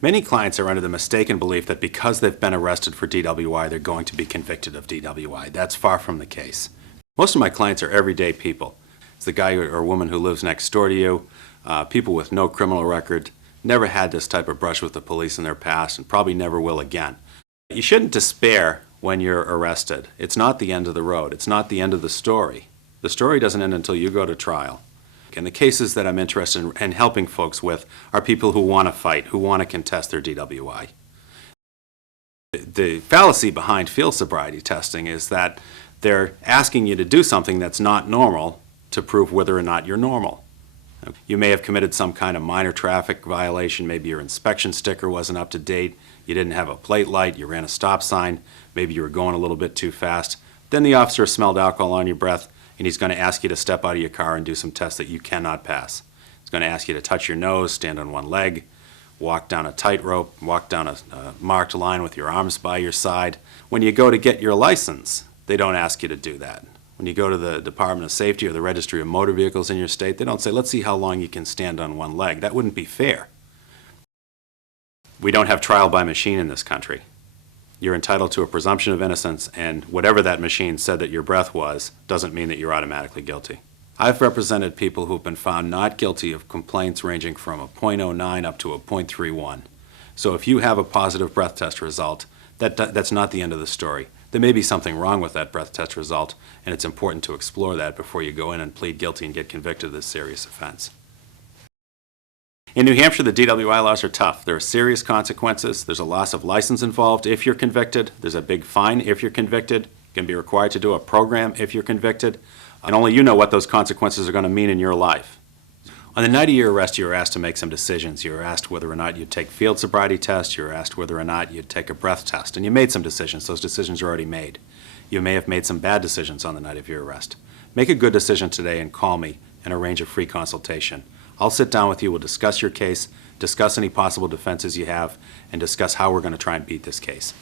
Many clients are under the mistaken belief that because they've been arrested for DWI, they're going to be convicted of DWI. That's far from the case. Most of my clients are everyday people. It's the guy or woman who lives next door to you, people with no criminal record, never had this type of brush with the police in their past, and probably never will again. You shouldn't despair when you're arrested. It's not the end of the road. It's not the end of the story. The story doesn't end until you go to trial. And the cases that I'm interested in helping folks with are people who want to fight, who want to contest their DWI. The fallacy behind field sobriety testing is that they're asking you to do something that's not normal to prove whether or not you're normal. You may have committed some kind of minor traffic violation. Maybe your inspection sticker wasn't up to date. You didn't have a plate light. You ran a stop sign. Maybe you were going a little bit too fast. Then the officer smelled alcohol on your breath, and he's going to ask you to step out of your car and do some tests that you cannot pass. He's going to ask you to touch your nose, stand on one leg, walk down a tightrope, walk down a marked line with your arms by your side. When you go to get your license, they don't ask you to do that. When you go to the Department of Safety or the Registry of Motor Vehicles in your state, they don't say, let's see how long you can stand on one leg. That wouldn't be fair. We don't have trial by machine in this country. You're entitled to a presumption of innocence, and whatever that machine said that your breath was doesn't mean that you're automatically guilty. I've represented people who've been found not guilty of complaints ranging from a .09 up to a .31. So if you have a positive breath test result, that's not the end of the story. There may be something wrong with that breath test result, and it's important to explore that before you go in and plead guilty and get convicted of this serious offense. In New Hampshire, the DWI laws are tough. There are serious consequences. There's a loss of license involved if you're convicted. There's a big fine if you're convicted. You can be required to do a program if you're convicted. And only you know what those consequences are going to mean in your life. On the night of your arrest, you were asked to make some decisions. You were asked whether or not you'd take field sobriety tests. You were asked whether or not you'd take a breath test. And you made some decisions. Those decisions are already made. You may have made some bad decisions on the night of your arrest. Make a good decision today and call me and arrange a free consultation. I'll sit down with you, we'll discuss your case, discuss any possible defenses you have, and discuss how we're going to try and beat this case.